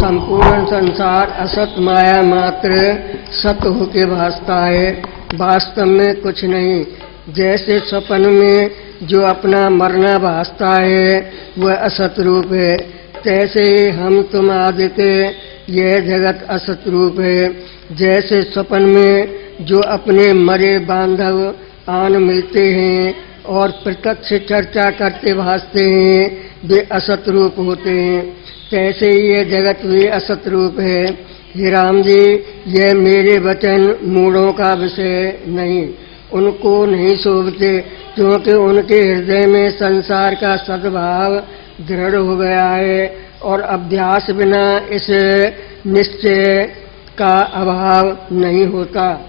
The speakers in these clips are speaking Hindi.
संपूर्ण संसार असत माया मात्र सत होके भासता है, वास्तव में कुछ नहीं। जैसे स्वप्न में जो अपना मरना भासता है वह असत रूप है, तैसे हम तुम आदि के यह जगत असत रूप है। जैसे स्वप्न में जो अपने मरे बांधव आन मिलते हैं और प्रत्यक्ष चर्चा करते भासते हैं वे असत रूप होते हैं, तैसे ही यह जगत भी असत रूप है। हे राम जी, यह मेरे वचन मूढ़ों का विषय नहीं, उनको नहीं शोभते, क्योंकि उनके हृदय में संसार का सद्भाव दृढ़ हो गया है और अभ्यास बिना इस निश्चय का अभाव नहीं होता।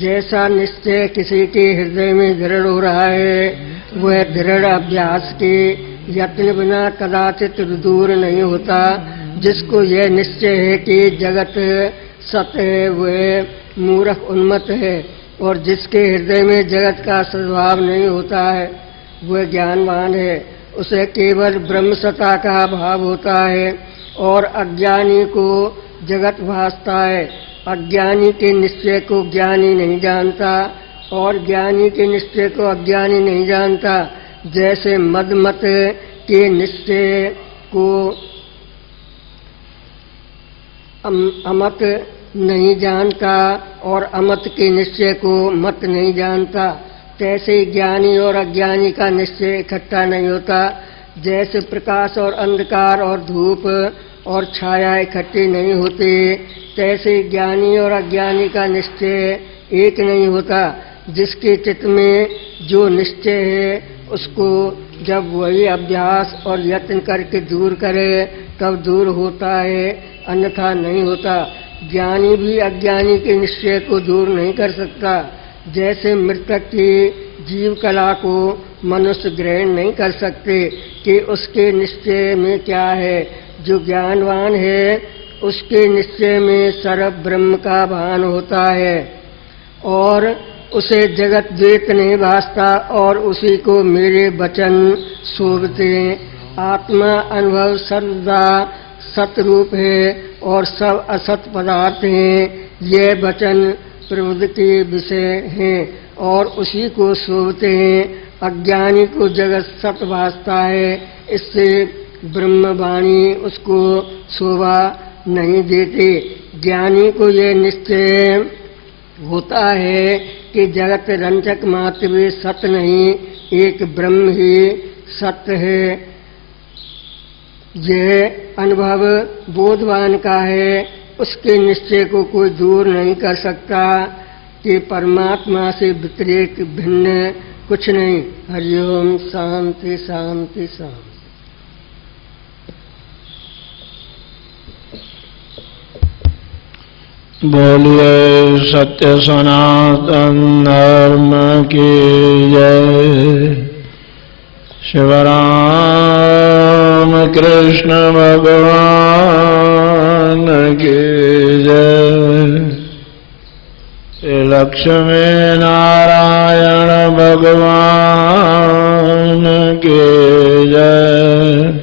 जैसा निश्चय किसी के हृदय में दृढ़ हो रहा है वह दृढ़ अभ्यास के यत्न बिना कदाचित दूर नहीं होता। जिसको यह निश्चय है कि जगत सत्य है वह मूर्ख उन्मत्त है, और जिसके हृदय में जगत का सद्भाव नहीं होता है वह ज्ञानवान है। उसे केवल ब्रह्म सत्ता का भाव होता है और अज्ञानी को जगत भासता है। अज्ञानी के निश्चय को ज्ञानी नहीं जानता और ज्ञानी के निश्चय को अज्ञानी नहीं जानता। जैसे मदमत के निश्चय को अमत नहीं जानता और अमत के निश्चय को मत नहीं जानता, तैसे ज्ञानी और अज्ञानी का निश्चय इकट्ठा नहीं होता। जैसे प्रकाश और अंधकार और धूप और छाया इकट्ठे नहीं होते, तैसे ज्ञानी और अज्ञानी का निश्चय एक नहीं होता। जिसके चित्त में जो निश्चय है उसको जब वही अभ्यास और यत्न करके दूर करे तब दूर होता है, अन्यथा नहीं होता। ज्ञानी भी अज्ञानी के निश्चय को दूर नहीं कर सकता। जैसे मृतक की जीव कला को मनुष्य ग्रहण नहीं कर सकते कि उसके निश्चय में क्या है। जो ज्ञानवान है उसके निश्चय में सर्व ब्रह्म का भान होता है और उसे जगत द्वैत नहीं भासता और उसी को मेरे वचन शोभते हैं। आत्मा अनुभव सर्वदा सतरूप है और सब असत पदार्थ हैं। यह वचन प्रबुद्ध के विषय हैं और उसी को शोभते हैं। अज्ञानी को जगत सत भासता है, इससे ब्रह्मवाणी उसको शोभा नहीं देते। ज्ञानी को यह निश्चय होता है कि जगत रंजक मात्र भी सत्य नहीं, एक ब्रह्म ही सत्य है। यह अनुभव बोधवान का है, उसके निश्चय को कोई दूर नहीं कर सकता कि परमात्मा से व्यतिरेक भिन्न कुछ नहीं। हरिओम। शांति शांति शांति। बोलिए सत्य सनातन धर्म की जय। शिवराम कृष्ण भगवान की जय। लक्ष्मी नारायण भगवान की जय।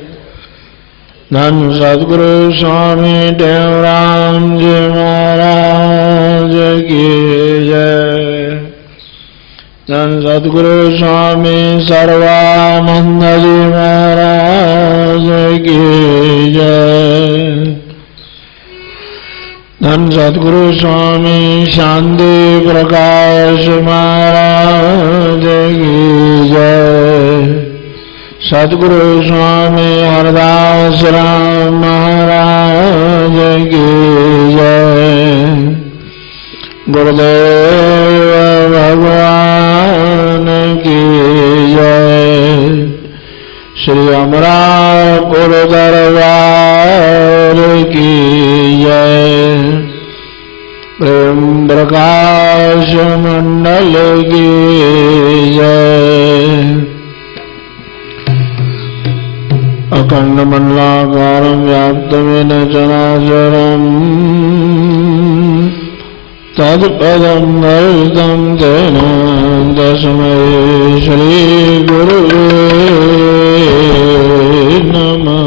धन सद्गुरु स्वामी देवराम जी महाराज की जय। धन सद्गुरु स्वामी सर्वानंद जी महाराज की जय। धन सद्गुरु स्वामी शांति प्रकाश महाराज की जय। सद्गुरु स्वामी हरदास राम महाराज की जय। गुरुदेव भगवान की जय। श्री अमरापुर दरबार की जय। प्रेम प्रकाश मंडल की जय। अखंड मंडलाकारं व्याप्तमेन चराचरम् तत्पदं दर्शितं तेन तस्मै श्रीगुरुवे नमः।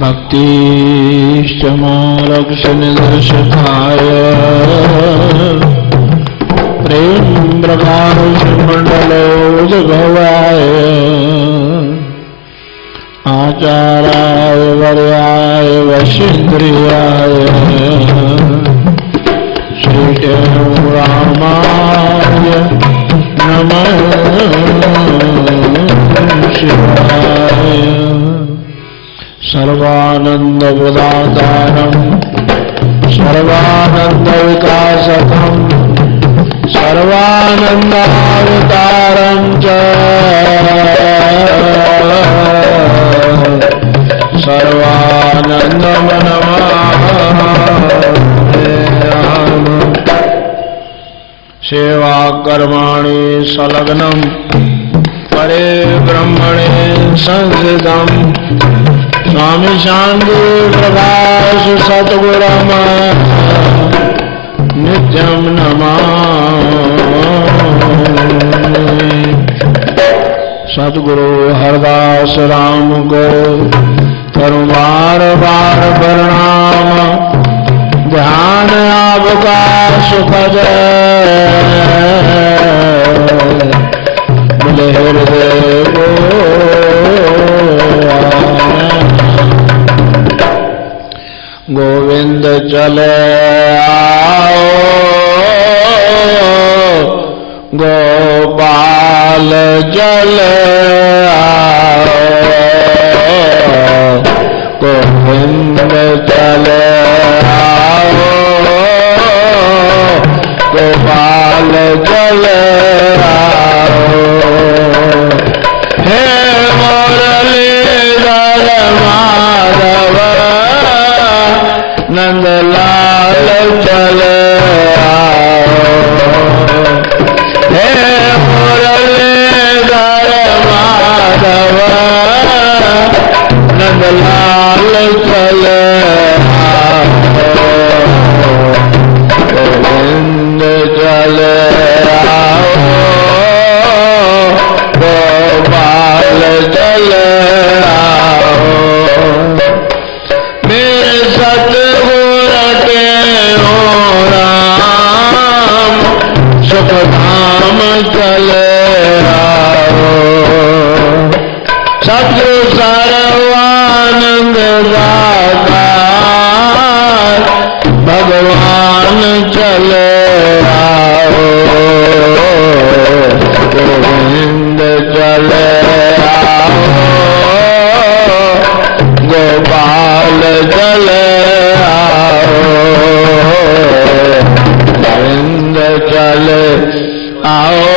भक्तिश्च मार्गस्य निदर्शकाय प्रेम प्रकाश मंडलोद्भवाय आचाराय वर्याय वशीन्द्रियाय श्री रामाय नमः शिवाय। सर्वानंद प्रदातारं सर्वानंद विकासकं सर्वानंदावतारं च सर्वानंदमनमाम्यहम्। सेवाकर्माणि संलग्नं परे ब्रह्मणे संस्थितं स्वामी शांति प्रकाश सद्गुरुं नित्यं नमामि। सद्गुरु हरदास राम को करूं बार बार प्रणाम, ध्यान आपका सुखद मिले हृदय को। गोविंद चले आओ गोपाल चले आओ, गोविंद चले आओ गोपाल चले आओ। हे मुरलीधर माधव नंदलाल चले आओ। हे मुरलीधर माधव नंदलाल चले आओ। गोविंद चले आओ गोपाल चले आओ। मेरे सतगुर के हो राम सुखधाम चले आओ। सतगुरु सर्वानंद दाता भगवान चले आओ। गोविंद चले आओ गोपाल चले आओ। गोविंद चले आओ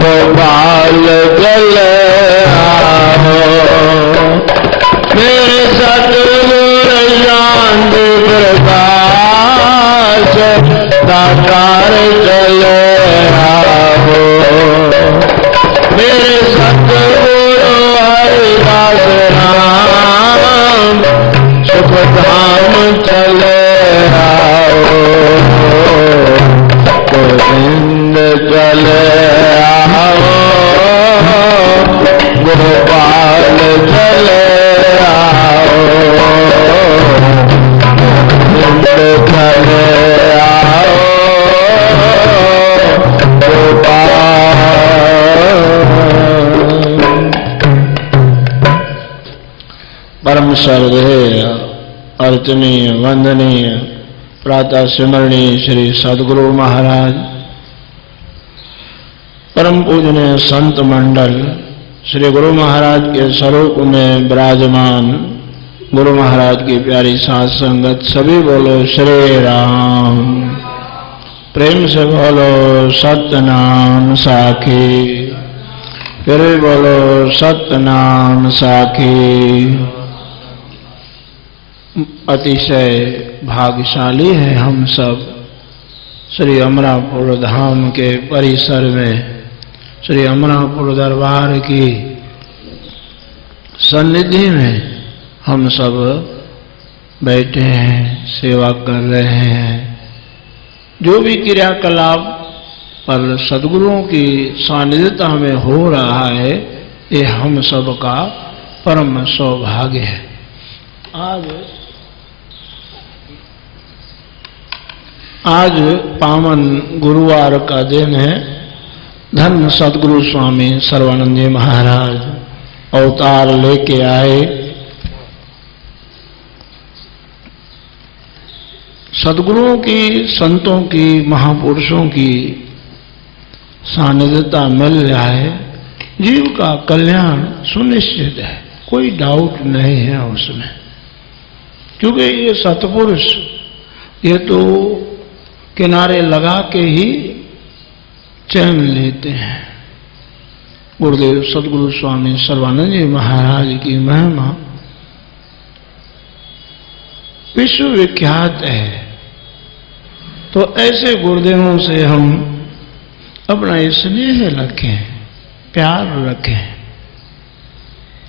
गोपाल चले आओ। मेरे सतगुरु शांति प्रकाश दातार चले आओ। मेरे सतगुरु हरिदास राम सुखधाम चले आओ। गोविंद चले आओ गोपाल चले आओ। गोविंद चले आओ परम सर्वधेय अर्चनीय वंदनीय प्रातः स्मरणीय श्री सद्गुरु महाराज परम पूजनीय संत मंडल श्री गुरु महाराज के स्वरूप में विराजमान गुरु महाराज की प्यारी साथ संगत सभी बोलो श्री राम। प्रेम से बोलो सतनाम साखी, फिर भी बोलो सतनाम साखी। अतिशय भाग्यशाली है हम सब श्री अमरापुर धाम के परिसर में श्री अमरापुर दरबार की सन्निधि में हम सब बैठे हैं, सेवा कर रहे हैं। जो भी क्रियाकलाप पर सद्गुरुओं की सानिध्यता में हो रहा है ये हम सब का परम सौभाग्य है। आज पावन गुरुवार का दिन है। धर्म सदगुरु स्वामी सर्वानंद जी महाराज अवतार लेके आए। सदगुरुओं की, संतों की, महापुरुषों की सानिध्यता मिल जाए, जीव का कल्याण सुनिश्चित है, कोई डाउट नहीं है उसमें। क्योंकि ये सतपुरुष ये तो किनारे लगा के ही चैन लेते हैं। गुरुदेव सदगुरु स्वामी सर्वानंद जी महाराज की महिमा विश्व विख्यात है। तो ऐसे गुरुदेवों से हम अपना स्नेह रखें, प्यार रखें।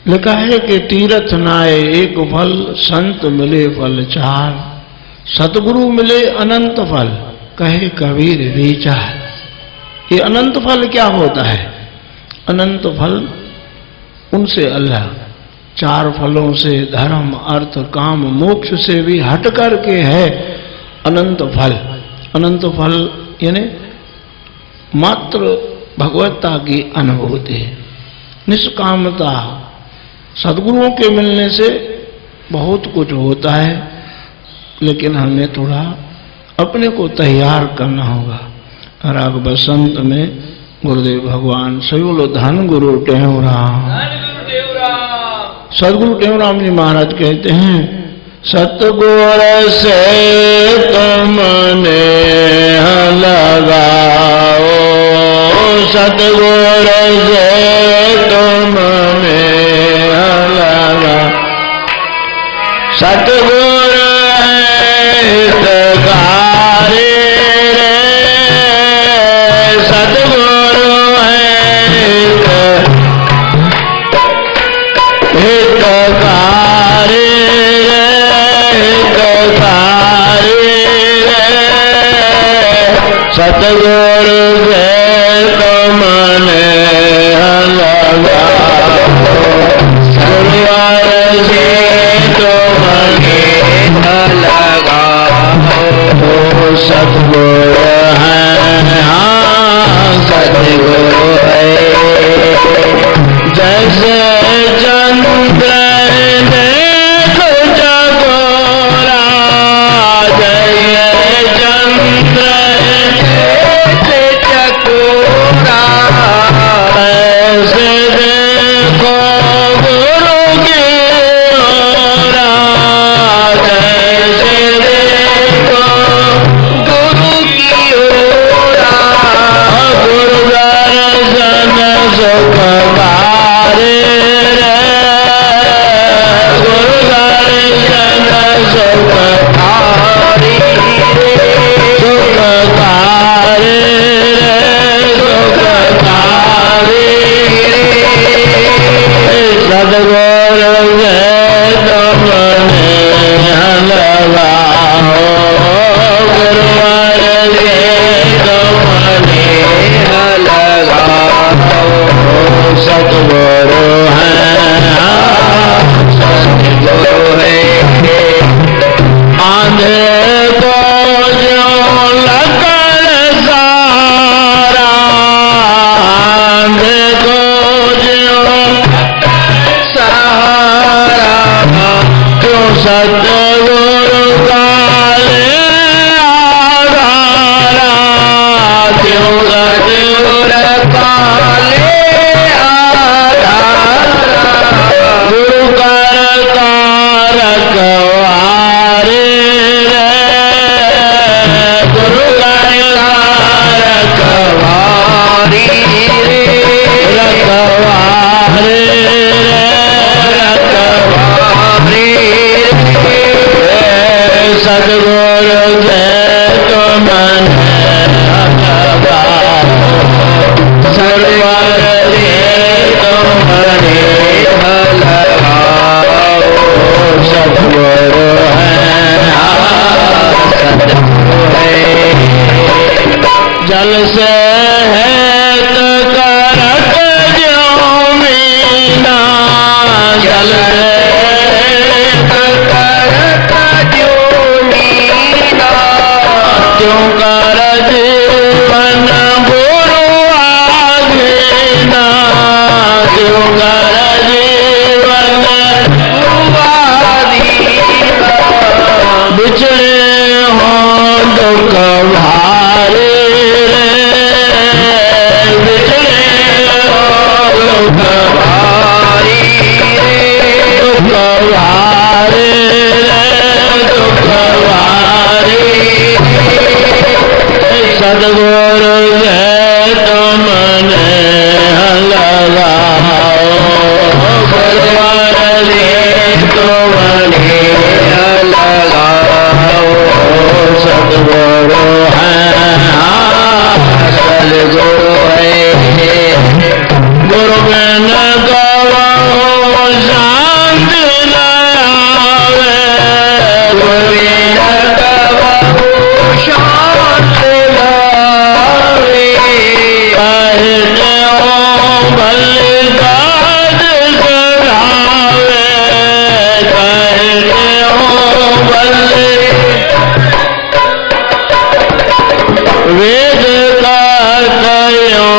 लिखा है कि तीरथ नाए एक फल, संत मिले फल चार, सतगुरु मिले अनंत फल, कहे कबीर विचार। ये अनंत फल क्या होता है? अनंत फल उनसे अल्लाह, चार फलों से धर्म अर्थ काम मोक्ष से भी हट करके है अनंत फल। अनंत फल यानी मात्र भगवत्ता की अनुभूति, निष्कामता। सद्गुरुओं के मिलने से बहुत कुछ होता है, लेकिन हमें थोड़ा अपने को तैयार करना होगा। राग बसंत में गुरुदेव भगवान सयोलो धन गुरु टेवराम, सदगुरु टेवराम जी महाराज कहते हैं, सतगुर से तुमने लगाओ, सतगुर से तुमने लगा, सतगुर हितकारी रे, सतगुरु हितकारी रे, हितकारी रे, सतगुरु से तुमने लगाओ, गुरुवार से तुमने लगाओ, सतगुरु है, हाँ सतगुरु है। जैसे चंद्र देखो जगोरा, जय चंद्र चकोरा, ऐसे देखो गुरु की ओरा, जैसे देखो गुरु की ओरा, गुरु दर्शन सुख बारे रे, गुरु दर्शन सुख बारी रे, सुख बारे रे, सुख बारी रे, सतगुरु से तुमने लगाओ, गुरुवार से तुमने लगाओ, सतगुरु है, सतगुरु है। आंधे को जो लकड़ सारा, आंधे को जो सहारा, क्यों सतगुरु का ले आधारा, क्यों सतगुरु का ले आधारा, गुरु करता रखवारे रे, गुरु करता रखवारी रे, रखवारे रे, रखवारी रे, सतगुरु से तुमने लगाओ, सर्वर से तुमने लगाओ, सतगुरु है, सतगुरु है। जल से है तो करक जो मीना, जल भारी दुख भारी सतगुरु से तुमने लगाओ गुरुवर से तुमने लगाओ सतगुरु है सतगुरु है गुरु बिन गवो शांति न आवे गुरु बिन गवो शांति न आवे कहने ओ बलिदान करावे कहने ओ वेद का कयो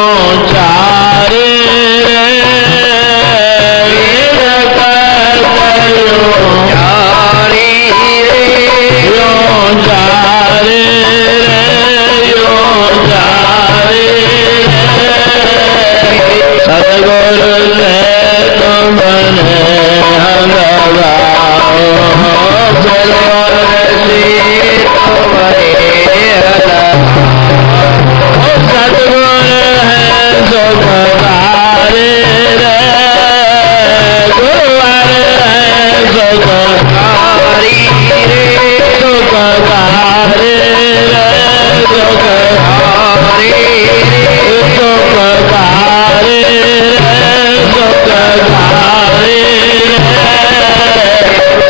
चारे वेद का कयो चारे यो चारे यो चारे सतगुरु से तुमने लगाओ गुरुवर से तुमने सतगुरु है सुखकारी रे गुरुवर है सुखकारी रे सुखकारी रे सुखकारी सुखकारी रे सुखकारी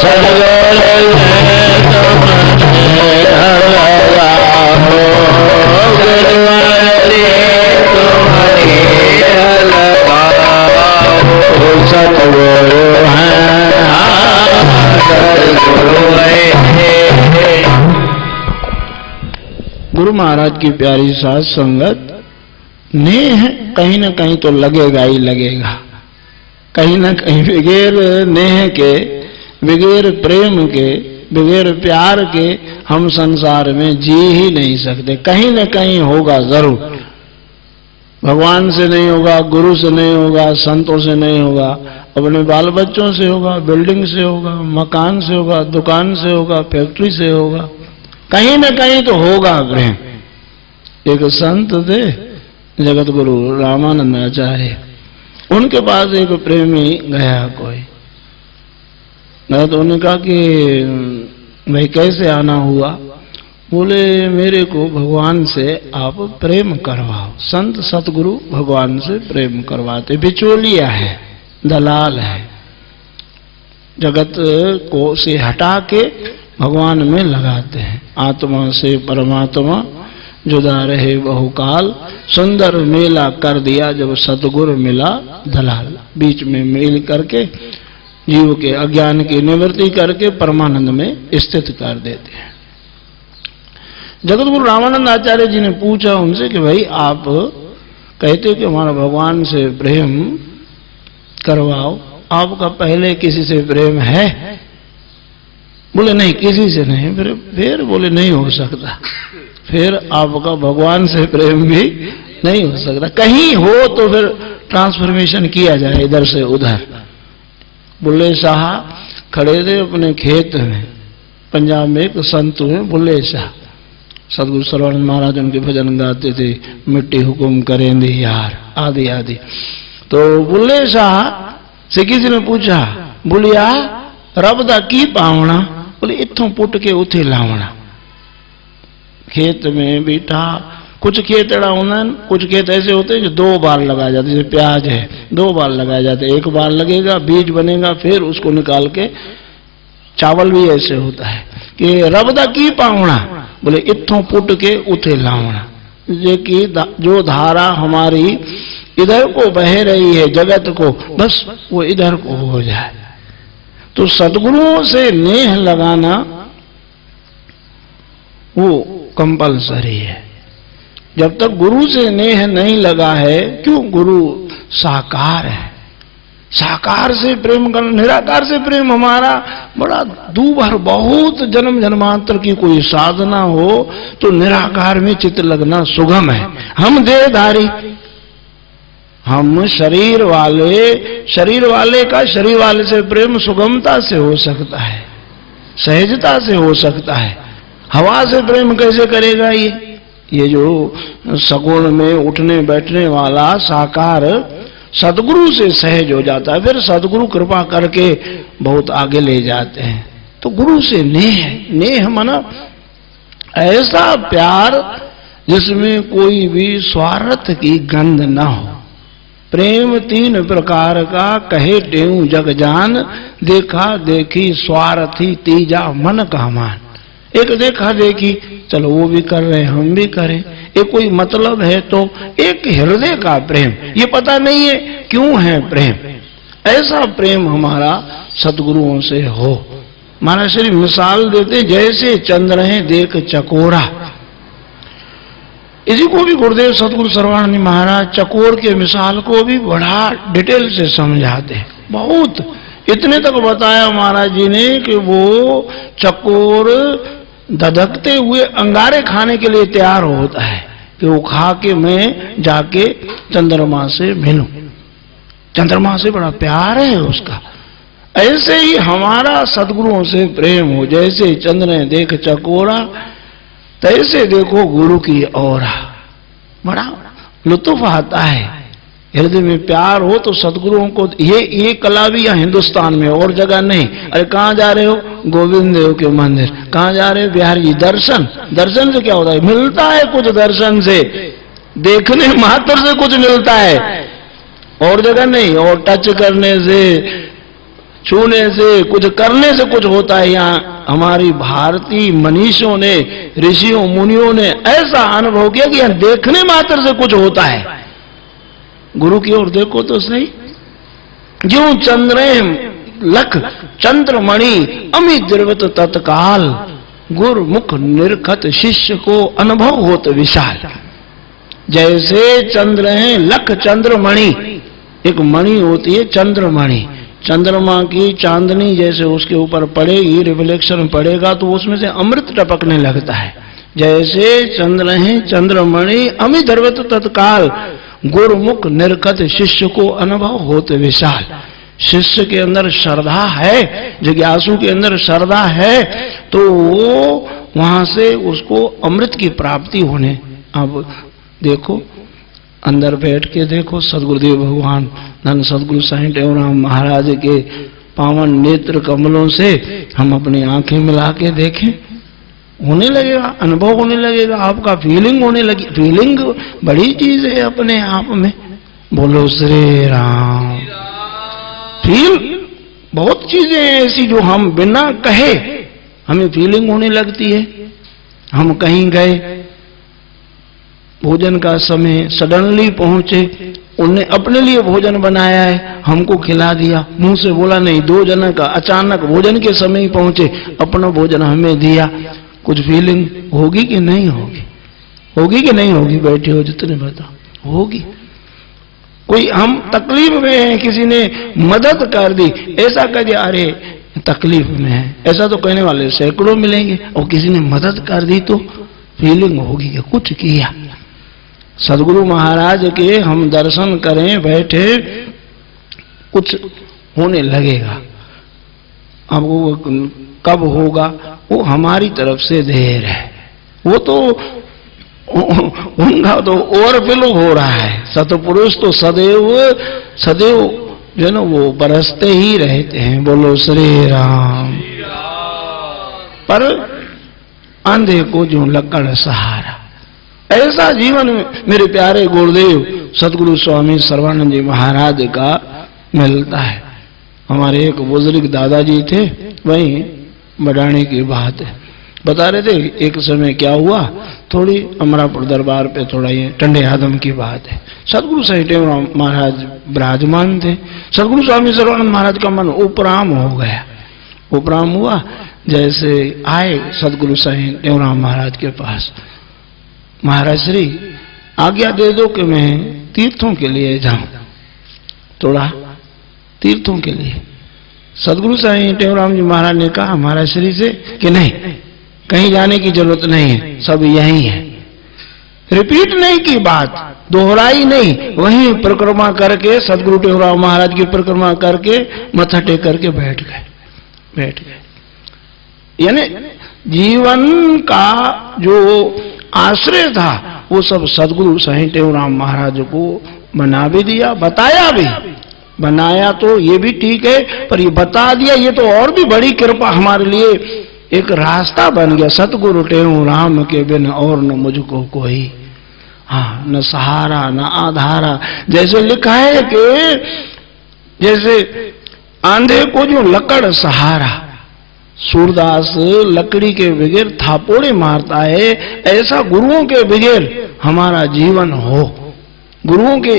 सतगुरु है तुमने लगाओ सतगुरु है गुरु महाराज की प्यारी साथ संगत नेह कहीं न कहीं तो लगेगा ही लगेगा, कहीं न कहीं बगैर नेह के, बगैर प्रेम के, बगैर प्यार के हम संसार में जी ही नहीं सकते। कहीं न कहीं होगा जरूर, भगवान से नहीं होगा, गुरु से नहीं होगा, संतों से नहीं होगा, अपने बाल बच्चों से होगा, बिल्डिंग से होगा, मकान से होगा, दुकान से होगा, फैक्ट्री से होगा, कहीं न कहीं तो होगा प्रेम। एक संत थे जगत गुरु रामानंद आचार्य, उनके पास एक प्रेमी गया कोई, मैं तो उन्होंने कहा कि भाई कैसे आना हुआ? बोले मेरे को भगवान से आप प्रेम करवाओ। संत सतगुरु भगवान से प्रेम करवाते, बिचौलिया है, दलाल है, जगत को से हटा के भगवान में लगाते हैं। आत्मा से परमात्मा जुदा रहे बहुकाल, सुंदर मेला कर दिया जब सतगुरु मिला दलाल। बीच में मेल करके जीव के अज्ञान की निवृत्ति करके परमानंद में स्थित कर देते हैं। जगत गुरु रामानंद आचार्य जी ने पूछा उनसे कि भाई आप कहते हो कि हमारा भगवान से प्रेम करवाओ, आपका पहले किसी से प्रेम है? बोले नहीं, किसी से नहीं। फिर बोले नहीं हो सकता, फिर आपका भगवान से प्रेम भी नहीं हो सकता। कहीं हो तो फिर ट्रांसफॉर्मेशन किया जाए इधर से उधर। बुल्ले शाह खड़े थे अपने खेत में, पंजाब में एक संत हुए बुल्ले शाह, सतगुरु सर्वानंद महाराज उनके भजन गाते थे, मिट्टी हुकुम करेंगे यार आदि आदि। तो बुल्ले शाह से किसी ने पूछा, बुलिया रब दा की पावना? बोले इथों पुट के उथे लावना। खेत में बैठा, कुछ खेत एड़ा होना, कुछ खेत ऐसे होते हैं जो 2 बार लगाए जाते, जैसे प्याज है 2 बार लगाए जाते, 1 बार लगेगा, बीज बनेगा, फिर उसको निकाल के। चावल भी ऐसे होता है कि रब दा की पावना? बोले इथों पुट के उथे लावना। ये कि जो धारा हमारी इधर को बह रही है जगत को, बस वो इधर को हो जाए। तो सद्गुरुओं से नेह लगाना वो कंपलसरी है। जब तक गुरु से नेह नहीं लगा है, क्यों? गुरु साकार है, साकार से प्रेम करना, निराकार से प्रेम हमारा बड़ा दूभर, बहुत जन्म जन्मांतर की कोई साधना हो तो निराकार में चित्त लगना सुगम है। हम देहधारी, हम शरीर वाले का शरीर वाले से प्रेम सुगमता से हो सकता है, सहजता से हो सकता है। हवा से प्रेम कैसे करेगा? ये जो सगुण में उठने बैठने वाला साकार सदगुरु से सहज हो जाता है, फिर सदगुरु कृपा करके बहुत आगे ले जाते हैं। तो गुरु से नेह माना ऐसा प्यार जिसमें कोई भी स्वार्थ की गंध न हो। प्रेम 3 प्रकार का कहे टेऊ जग जान, देखा देखी स्वार्थी तीजा मन का मान। एक देखा देखी, चलो वो भी कर रहे हम भी करें, एक कोई मतलब है तो एक हृदय का प्रेम, ये पता नहीं है क्यों है प्रेम। ऐसा प्रेम हमारा सदगुरुओं से हो। महाराज श्री मिसाल देते जैसे चंद्र है देख चकोरा। इसी को भी गुरुदेव सतगुरु सर्वानंद महाराज चकोर के मिसाल को भी बड़ा डिटेल से समझाते, बहुत इतने तक बताया महाराज जी ने कि वो चकोर धधकते हुए अंगारे खाने के लिए तैयार होता है कि वो खा के मैं जाके चंद्रमा से मिलूं। चंद्रमा से बड़ा प्यार है उसका। ऐसे ही हमारा सदगुरुओं से प्रेम हो, जैसे चंद्र देख चकोरा तैसे देखो गुरु की औरा। बड़ा लुत्फ आता है, हृदय में प्यार हो तो सदगुरुओं को। ये कला भी यहाँ हिंदुस्तान में, और जगह नहीं। अरे कहाँ जा रहे हो? गोविंद देव के मंदिर। कहाँ जा रहे हो? बिहार जी। दर्शन से क्या होता है? मिलता है कुछ, दर्शन से, देखने मात्र से कुछ मिलता है, और जगह नहीं। और टच करने से, छूने से, कुछ करने से कुछ होता है। यहाँ हमारी भारतीय मनीषों ने, ऋषियों मुनियों ने ऐसा अनुभव किया कि यहाँ देखने मात्र से कुछ होता है। गुरु की ओर देखो तो सही। ज्यों चंद्रे लख चंद्रमणि अमि द्रवत तत्काल, गुरुमुख निरखत शिष्य को अनुभव होत विशाल। जैसे चंद्र है लख चंद्रमणि, एक मणि होती है चंद्रमणि। चंद्रमा की चांदनी जैसे उसके ऊपर पड़ेगी, रिफ्लेक्शन पड़ेगा तो उसमें से अमृत टपकने लगता है। जैसे चंद्र है चंद्रमणि अमि द्रवत तत्काल, गुरुमुख निरखत शिष्य को अनुभव होते विशाल। शिष्य के अंदर श्रद्धा है, जिज्ञासु के अंदर श्रद्धा है, तो वो वहां से उसको अमृत की प्राप्ति होने। अब देखो, अंदर बैठ के देखो, सदगुरुदेव भगवान धन सदगुरु साईं टेऊराम महाराज के पावन नेत्र कमलों से हम अपनी आंखें मिला के देखें, होने लगेगा, अनुभव होने लगेगा, आपका फीलिंग होने लगी। फीलिंग बड़ी चीज है अपने आप में। बोलो श्री राम। फील बहुत चीजें हैं ऐसी जो हम बिना कहे हमें फीलिंग होने लगती है। हम कहीं गए, भोजन का समय, सडनली पहुंचे, उनने अपने लिए भोजन बनाया है, हमको खिला दिया, मुंह से बोला नहीं, 2 जन का अचानक भोजन के समय ही पहुंचे, अपना भोजन हमें दिया। कुछ फीलिंग होगी कि नहीं होगी? होगी कि नहीं होगी? बैठे हो जितने बताओ, होगी। कोई हम तकलीफ में हैं, किसी ने मदद कर दी, ऐसा कह दिया अरे तकलीफ में है, ऐसा तो कहने वाले सैकड़ों मिलेंगे। और किसी ने मदद कर दी तो फीलिंग होगी कि कुछ किया। सदगुरु महाराज के हम दर्शन करें बैठे, कुछ होने लगेगा। अब वो कब होगा? वो हमारी तरफ से देर है। वो तो उनका तो ओवरफ्लो हो रहा है। सतपुरुष तो सदैव जो ना वो बरसते ही रहते हैं। बोलो श्री राम। पर अंधे को जो लकड़ सहारा, ऐसा जीवन मेरे प्यारे गुरुदेव सतगुरु स्वामी सर्वानंद जी महाराज का मिलता है। हमारे एक बुजुर्ग दादाजी थे, वहीं बड़ाने की बात है, बता रहे थे एक समय क्या हुआ। थोड़ी अमरापुर दरबार पे थोड़ा ये टंडे आदम की बात है। सतगुरु साईं टेऊराम महाराज विराजमान थे। सतगुरु स्वामी सर्वानंद महाराज का मन उपराम हो गया। उपराम हुआ, जैसे आए सतगुरु साईं टेऊराम महाराज के पास, महाराज श्री आज्ञा दे दो कि मैं तीर्थों के लिए जाऊं, थोड़ा तीर्थों के लिए। सतगुरु साईं टेऊराम जी महाराज ने कहा महाराज श्री से कि नहीं, कहीं जाने की जरूरत नहीं है, सब यहीं है। रिपीट नहीं की बात, दोहराई नहीं, वहीं परिक्रमा करके सदगुरु टेऊराम महाराज की परिक्रमा करके मत्था टेक करके बैठ गए। यानी जीवन का जो आश्रय था वो सब सदगुरु साईं टेऊराम महाराज को बना भी दिया, बताया भी। बनाया तो ये भी ठीक है, पर ये बता दिया ये तो और भी बड़ी कृपा हमारे लिए, एक रास्ता बन गया। सतगुरु टेऊराम के बिन और न मुझको कोई, हाँ, न सहारा न आधारा। जैसे लिखा है कि जैसे आंधे को जो लकड़ सहारा, सूरदास लकड़ी के बगैर थापोड़े मारता है, ऐसा गुरुओं के बगैर हमारा जीवन हो। गुरुओं के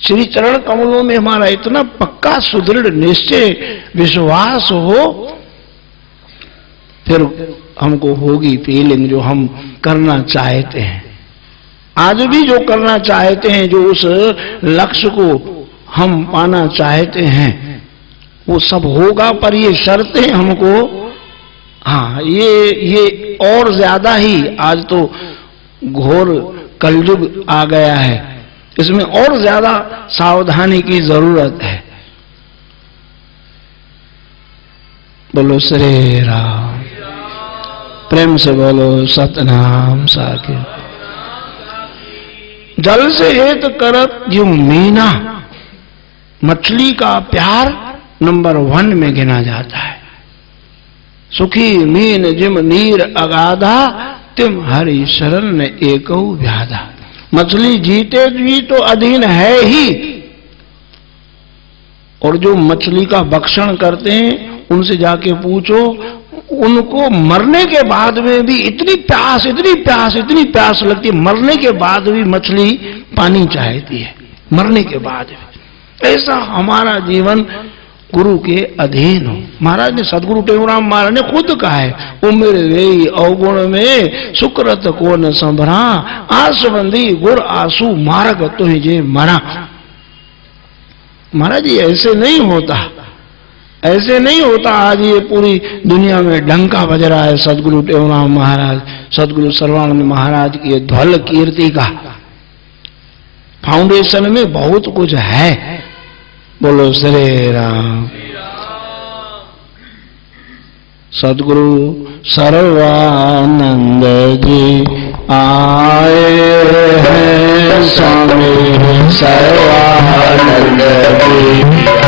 श्री चरण कमलों में हमारा इतना पक्का सुदृढ़ निश्चय विश्वास हो, फिर हमको होगी फीलिंग जो हम करना चाहते हैं। आज भी जो करना चाहते हैं, जो उस लक्ष्य को हम पाना चाहते हैं, वो सब होगा, पर ये शर्तें हमको, हाँ, ये और ज्यादा ही, आज तो घोर कलयुग आ गया है, इसमें और ज्यादा सावधानी की जरूरत है। बोलो श्री राम, प्रेम से बोलो सतनाम साखी। जल से हेत करत जो मीना, मछली का प्यार नंबर 1 में गिना जाता है। सुखी मीन जिम नीर अगाधा, तिम हरि शरण ने एकौ व्याधा। मछली जीते भी तो अधीन है ही, और जो मछली का भक्षण करते हैं उनसे जाके पूछो, उनको मरने के बाद में भी इतनी प्यास लगती है, मरने के बाद भी मछली पानी चाहती है, मरने के बाद भी। ऐसा हमारा जीवन गुरु के अधीन हो। महाराज ने, सदगुरु टेऊराम महाराज ने खुद कहा है, उम्र वे अवगुण में सुकृत को न संभरा, आसबंदी गुर आंसू मार्ग तुझे जे मरा। महाराज ये ऐसे नहीं होता, ऐसे नहीं होता। आज ये पूरी दुनिया में डंका बज रहा है सदगुरु टेऊराम महाराज, सदगुरु सर्वानंद महाराज की ध्वल कीर्ति का। फाउंडेशन में बहुत कुछ है। बोलो श्री राम। सदगुरु सर्वानंद जी आए हैं, स्वामी सर्वानंद जी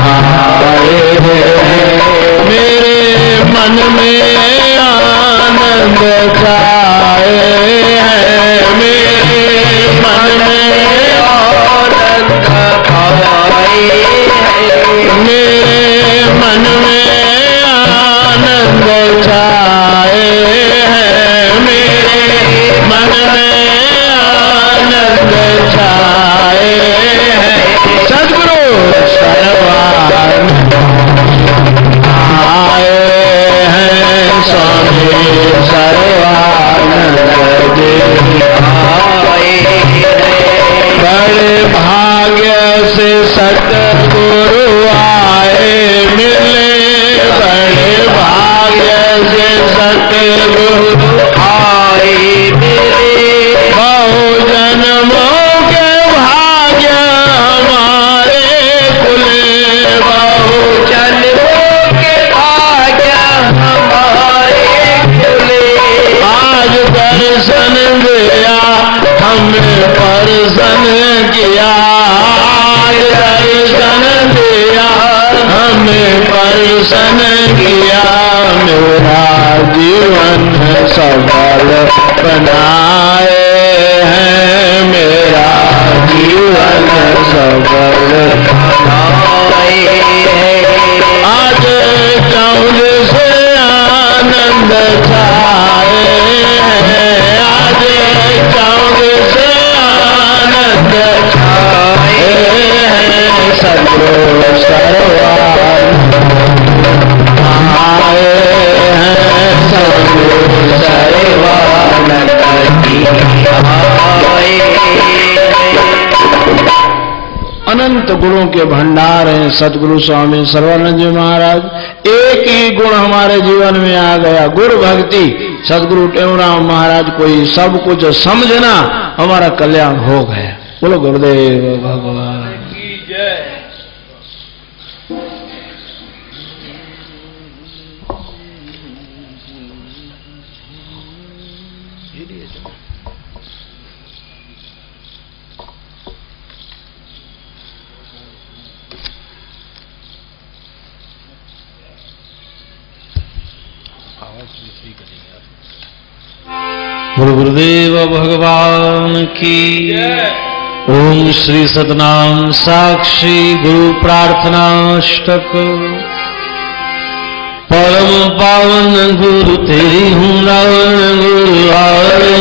आए हैं, मेरे मन में आनंद छाए हैं, मेरे मन में आनंद छाए हैं, मेरे मन में आनंद छाए हैं, मेरे मन में आनंद छाए हैं। सद्गुरु सर्वानंद आए हैं, स्वामी सर्वानंद जी आए हैं, बड़े भाग्य से सतगुरु आए मिले, बड़े भाग्य से सतगुरु आए मिले, बहु जन्मों के भाग्य हमारे खुले, बहु जन्मों के भाग्य हमारे खुले, आज दर्शन दिया हमें परसन किया, आज दर्शन दिया हमें परसन किया, मेरा जीवन सफल बनाए हैं, मेरा जीवन सफल बनाए हैं, आज चौद से आनंद छाए हैं, आज चौद से आनंद छाए हैं, सद्गुरु सर्वानंद आए हैं, सद्गुरु सर्वानंद जी आए हैं। अनंत गुणों के भंडार हैं सदगुरु स्वामी सर्वानंद जी महाराज। एक ही गुण हमारे जीवन में आ गया, गुरु भक्ति। सदगुरु टेऊराम महाराज कोई सब कुछ समझना, हमारा कल्याण हो गया। बोलो गुरुदेव भगवान की जय। गुरु गुरुदेव भगवान की ओम श्री सतनाम साक्षी गुरु प्रार्थना अष्टक। परम पावन गुरु तेरी हूँ रावण गुरु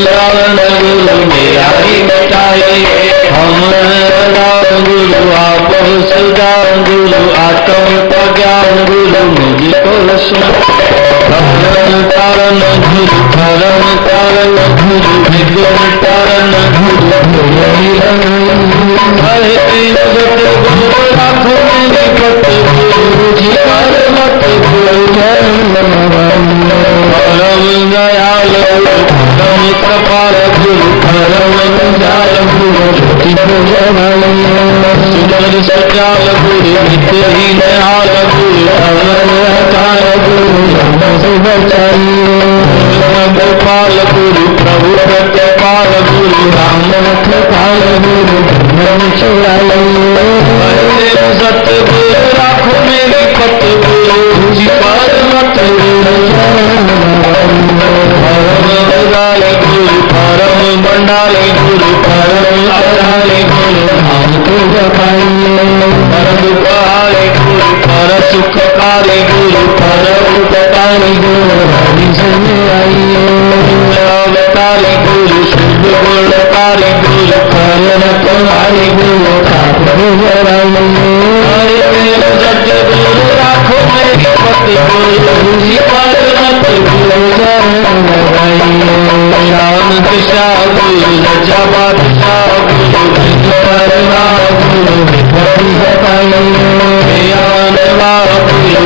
रावण गुरु मेरा ही मिटाए हम राम गुरु आप सुजान गुरु आत्म का ज्ञान गुरु मुझको सुन कारण गुरु कारण कारण गुरु विघ्न कारण गुरु हरे जगत गुरु राखो मेरी पत गुरु जी कर मत गुरु परम दयाल गुरु परम कृपाल गुरु परम दयाल गुरु सुंदर सजाल गुरु नित्य ही निहाल गुरु अवतार गुरु गोपाल गुरु प्रभु प्रत्यपाल गुरु राम कृपाल गुरु सत्य गुरु राखो मेरी पत गुरु जी पर मत परम गुरु परम मंडाली गुरु परम अवधारी गुरु नाम को जपाइए परम उपहारी गुरु पर सुखकारी गुरु पर उपकारी गुरु हरि जन आइए अवतारी गुरु शुभ गुणकारी गुरु करण कुमारी गुरु सत्य गुरु राखो मेरी पत गुरु जी पर मत राम कृष्ण गुरु रजा बादशाह गुरु परवा गुरु गुरु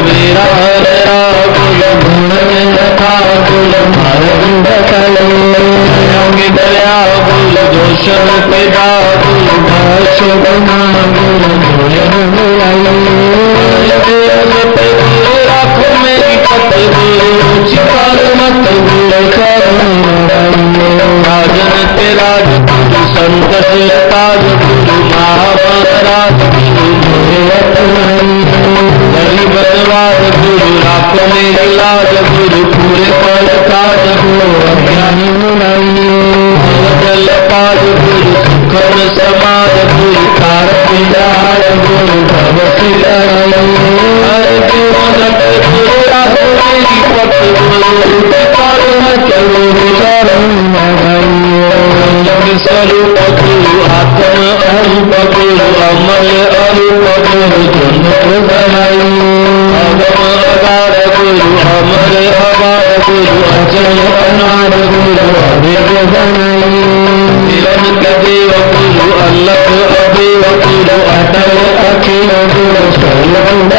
मेरा हरा गुरु गुण था गुरु मारंग दया गुरु दोषण पैदा गुरु भाषोना गुरु राखो मेरी पत गुरु चिकार मत गुरु राजन तेरा गुरु संत ताज गुरु महाराज गुरु गरीब गुरु राखो मेरी लाज गुरु पूरे पल काज गुरु अज्ञानी जल पाद गुरु सुखन समाज गुरु कार गुरु भव गुरु राखो मेरी पत गुरु स्वरूप गुरु आत्म अरूप गुरु अमल अरूप गुरु अगम अगार गुरु अमर अगार गुरु अजय अनार गुरु अभिज्ञ निरन के देव गुरु अलग अदेव गुरु अटल अखिल गुरु सर्वगुण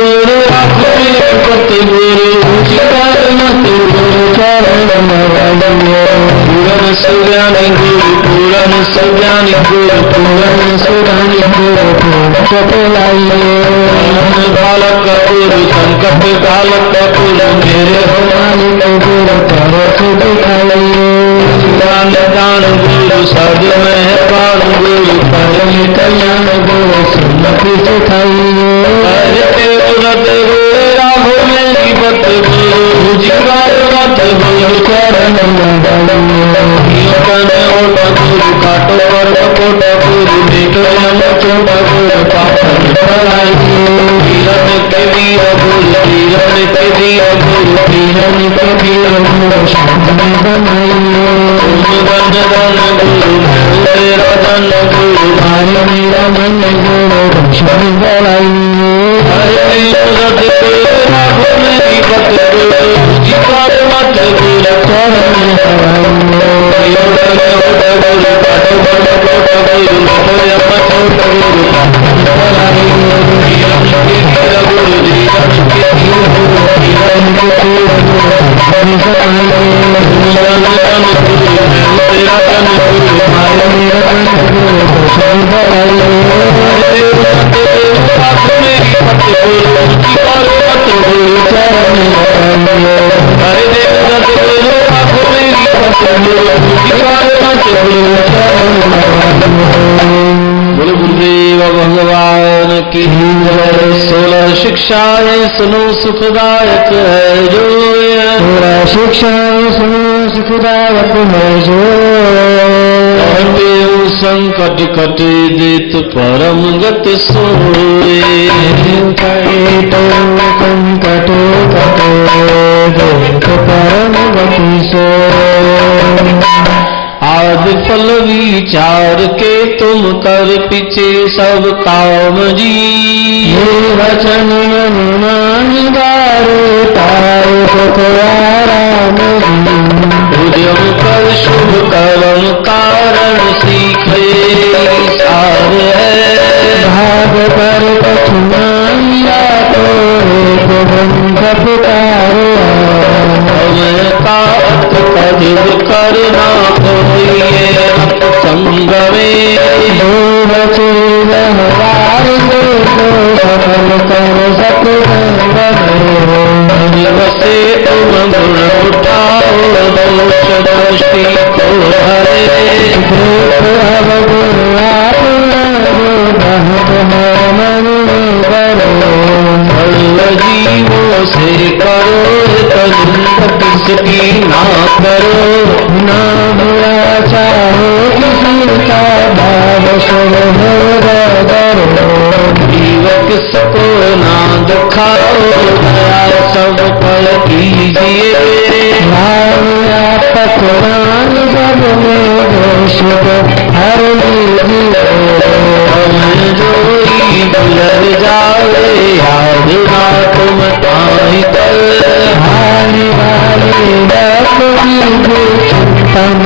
गुरु राखो मेरी पत गुरु चिकार मत गुरु चरण पूरन सुज्ञानी गुरु पूरन सुज्ञानी गुरु पूरन सुज्ञानी गुरु बालक गुरु संकट बालक गुरु मेरे मालिक गुरु करो दान दान गुरु सद मेहरबान गुरु परम कल्याण गुरु सुमति राघो मेरी पत गुरु जीवार मत गुरु चरण गुरु काटो पर कोट गुरु बेटो यम चोट गुरु पापन पढ़ाई किरण के वीर गुरु किरण के वीर गुरु किरण के वीर गुरु शांतन बनाइए वंदन गुरु मेरा धन गुरु भाई मेरा मन गुरु रक्षण बनाइए राघो मेरी पत गुरु जीवार मत गुरु चरण गुरु काटो पर कोट गुरु बेटो यम चोट गुरु पापन पढ़ाई गुरु जीवन के गुरु शिक्षा है सुनो सुखदायक है जो, पूरा शिक्षा सुनो सुखदायक है जो। कहते संकट कटे देत परम गत सोए, कहते संकट कटे देत परम गति सोए। आदि फल विचार के तुम कर पीछे सब काम जी, ये वचन अनुमान गारे तारे सुख आराम जी। उद्यम कर शुभ कर्म कारण सीखे सार है, भाग पर कछुमाया तो एक बंध पुकारो। समय का कदिर करना कोई संग में, दो बचे रहवार दो सफल कर सतसंग में। दिवसे तुम गुण उठाओ दोष दृष्टि को हरे, देख अब गुण अपना बहुत है मन में करो। सर्व जीवों से करो तनिक किसकी ना करो, ना बुरा चाहो किसी का भाव शुभ हो डरो। जीव किसको ना दिखाओ दया सब पर कीजिए, भाव व्यापक राम सब में दोष को हर लीजिए। समय जोई गुजर जावे याद ना तुम ताई कर, हानि वाली लक्ष्मी को चिंतन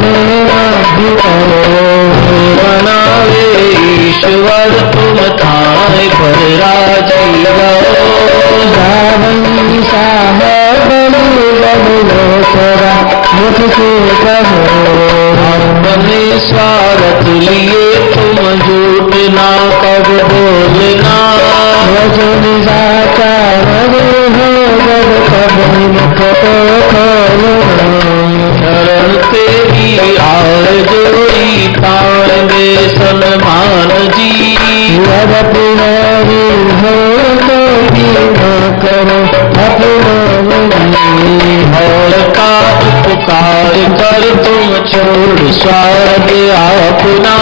में आदि करो। बनावे ईश्वर तुम थाए पर राजी रहो, रावण साहब बबलो सदा मुख से कहो। अपने स्वार्थ लिए तुम झूठ ना कब बोलना, वचन साचा हो जब कभी मुख तो खोलो। शरण तेरी आए जोई पाएंगे सन्मान जी, अब पुरारी हो तो भी न करो अपना और का उपकार कर तुम छोड़ स्वार्थ अपना,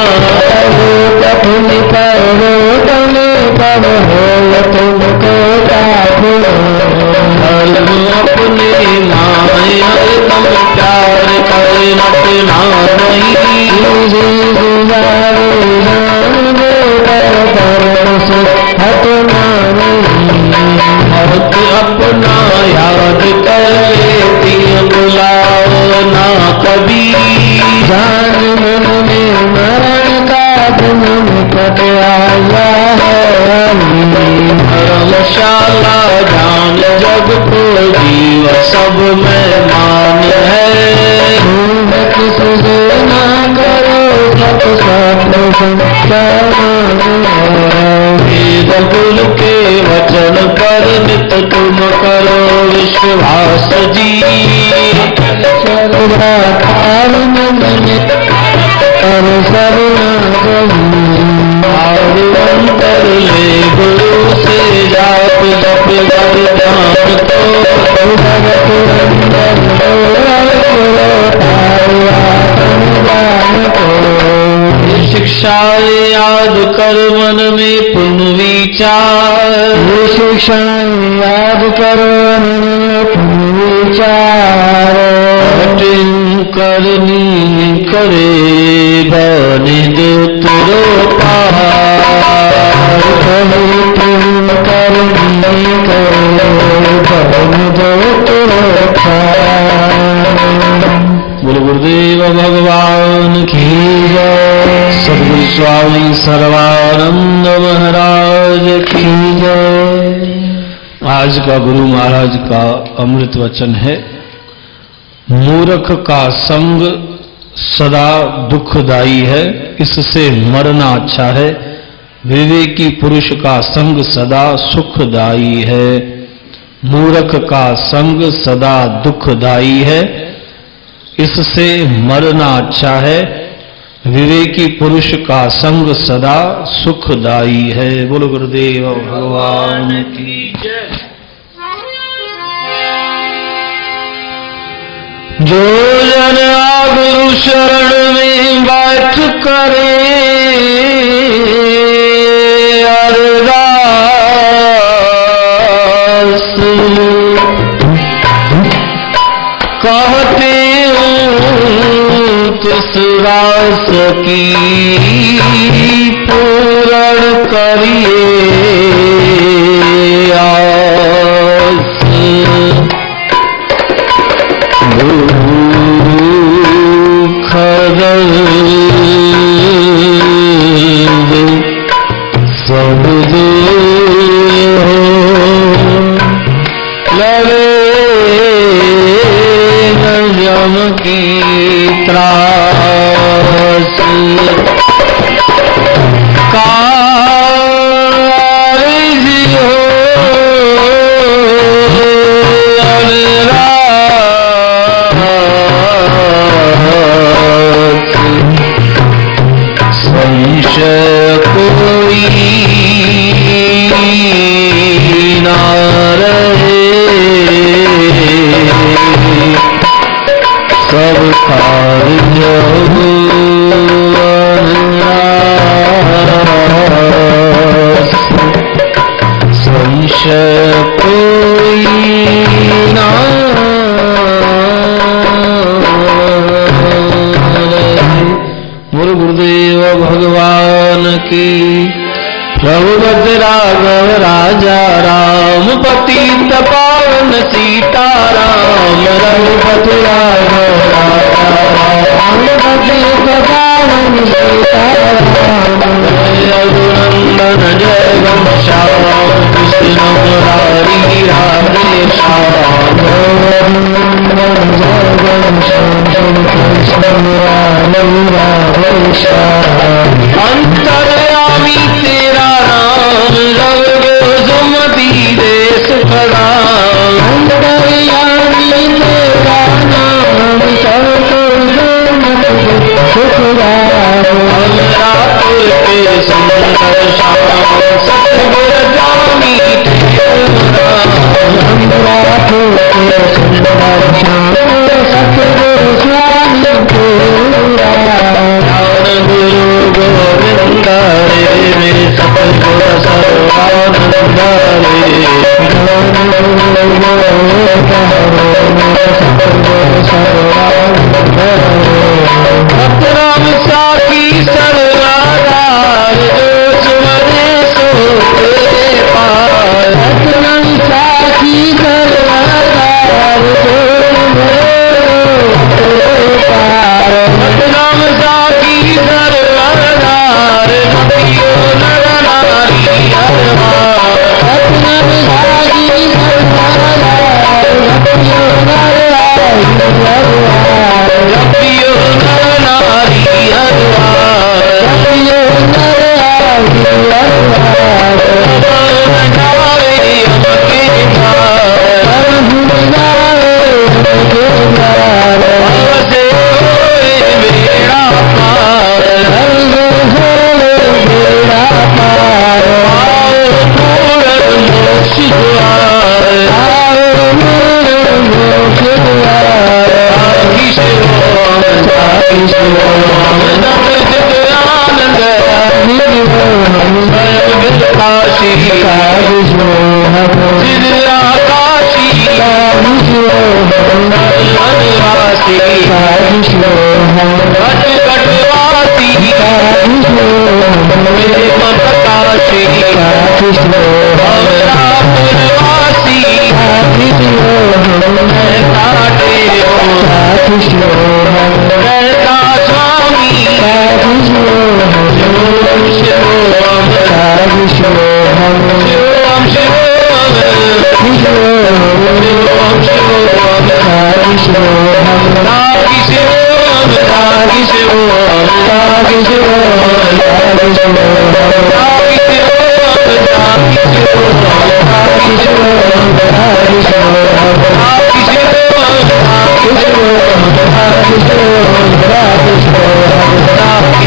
अपनी करो तम कब हो तुमको काफुना। धर्म अपने माया तुम प्यार कर नटना नहीं, भक्त अपना याद कर लेती बुलाओ ना कभी, जान मन में मरण का दिन निकट आया है। धर्मशाला जान जग को जीव सब में मान है, किसी से ना करो सत स्वप्न संस्कार। वेद गुरु के वचन पर नित तुम करो विश्वास जी, सर्वकार निमित कर सर्वना और अंतर ले गुरु से जाप जप वरदान को, भगत रंजन शिक्षा याद कर मन में पुण्य विचार, शिक्षा याद करो विचार। कठिन करनी करे बने दो तुरो पार, तुम करनी करो बन दो तुरो बोल गुरुदेव भगवान की जय, सद्गुरु स्वामी सर्वानंद महाराज की जय। आज का गुरु महाराज का अमृत वचन है, मूर्ख का संग सदा दुखदाई है, इससे मरना अच्छा है। विवेकी पुरुष का संग सदा सुखदाई है। मूर्ख का संग सदा दुखदाई है, इससे मरना अच्छा है। विवेकी पुरुष का संग सदा सुखदाई है। बोलो गुरुदेव भगवान की जय। जो जन गुरु शरण में बैठ करे अरदास, कहते तिस रास की पूरण करिए आस। दुख दर्द सब दूर हो लगे जम की त्रास। कारज हो अनरास, संशय कोई ना रहे, सब कार्य अनरास, संशय कोई ना रहे। गुरु गुरुदेव भगवान की। रघुपति राघव राजा राम, पतित पावन सीताराम। रघुपति राघव राजा राम, पतित पावन सीताराम। जय रघुनंदन जय घनश्याम, कृष्ण मुरारी राधे श्याम। रघुनंदन जय घनश्याम, कृष्ण मुरारी राधे श्याम। अंतर्यामी तेरा नाम, रव सुमति देश प्रणाम। अंतर्यामी तेरा नाम, रव सुमति सुखदाम। अमरापुर के सुंदर श्याम, सतगुर जामी तेरा नाम। अमरापुर के सुंदर श्याम, सतगुर स्वामी तेरा नाम। गुरु गोविंद रे सतगुर सर्वानंद रे, सतगुर सर्वानंद रे। सतराम साखी सर्वाधार, जो सुमरे सो तेरे पार। सतराम साखी सर्वाधार, जो सुमरे सो तेरे पार। सतराम साखी सर्वाधार, नदियो नर नारी हरवार। सतनाम साखी सर्वाधार, नदियो नर नारी हरवार। नदियो नर नारी हरवार, नदियो नर नारी हरवार। गावे अमके द्वार, गावे अमके द्वार। से होए बेड़ा पार, बेड़ा पार। आओ पूर्ण मोक्ष द्वार, आओ पूर्ण मोक्ष द्वार। साखी शिवोम, साखी शिवोम, नव चित आनंद स्वयं काशी। काशी शिवोम, चिद आकाशी। काशी शिवोम, अनवासी। काशी शिवोम, घट घटवासी। काशी शिवोम, मेरे मत काशी। काशी शिवोम, अमरापुरवासी। काशी शिवोम, मैं काटे हो। काशी शिवोम, रहता स्वामी। काशी शिवोम, शिवोम शिवोम, काशी शिवोम, शिवोम शिवोम, शिवोम शिवोम, काशी शिवोम, काशी शिवोम, काशी शिवोम, काशी शिवोम, काशी शिवोम, काशी शिवोम, काशी शिवोम, काशी शिवोम, काशी शिवोम, काशी शिवोम, काशी शिवोम, काशी शिवोम, काशी शिवोम, काशी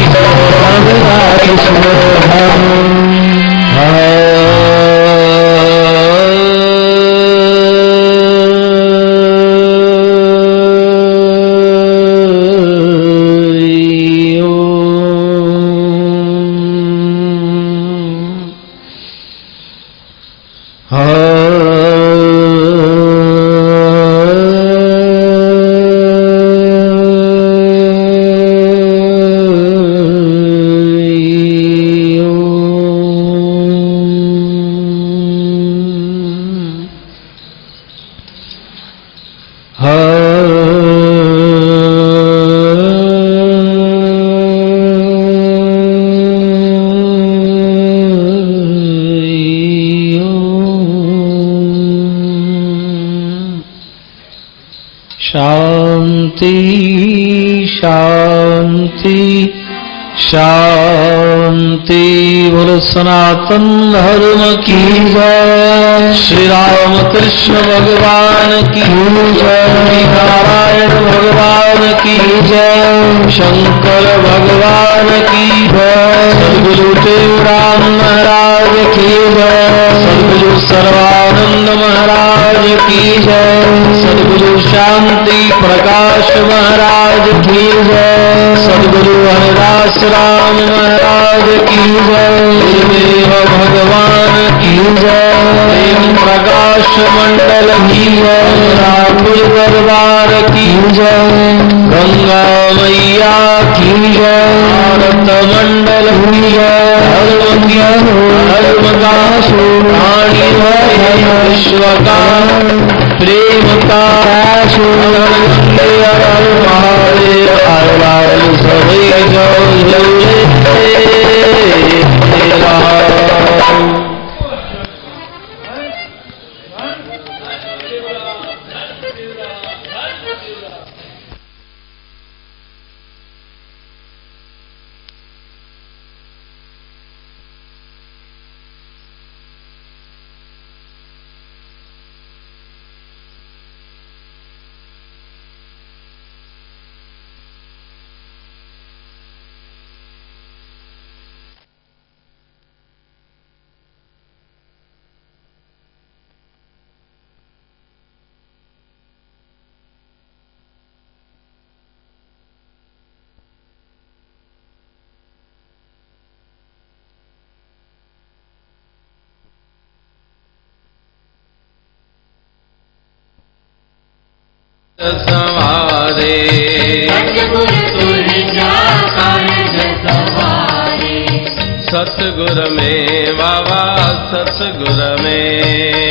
शांति शांति शांति। बोलो सनातन धर्म की जय। श्री राम कृष्ण भगवान की जय। नारायण भगवान की जय। शंकर भगवान की जय। सद्गुरु देवराम महाराज की जय। सद्गुरु सर्वानंद महाराज की जय। सद्गुरु शांति प्रकाश महाराज की जय। सद्गुरु हरिदास राम महाराज की जय। गुरुदेव भगवान की जय। प्रेम प्रकाश मंडल की जय। राहुल दरबार की जय। गंगा मैया की जय। भारत मंडल की जय। धर्म का प्राणी विश्व का प्रेम का सवारे सतगुर में बाबा सतगुर में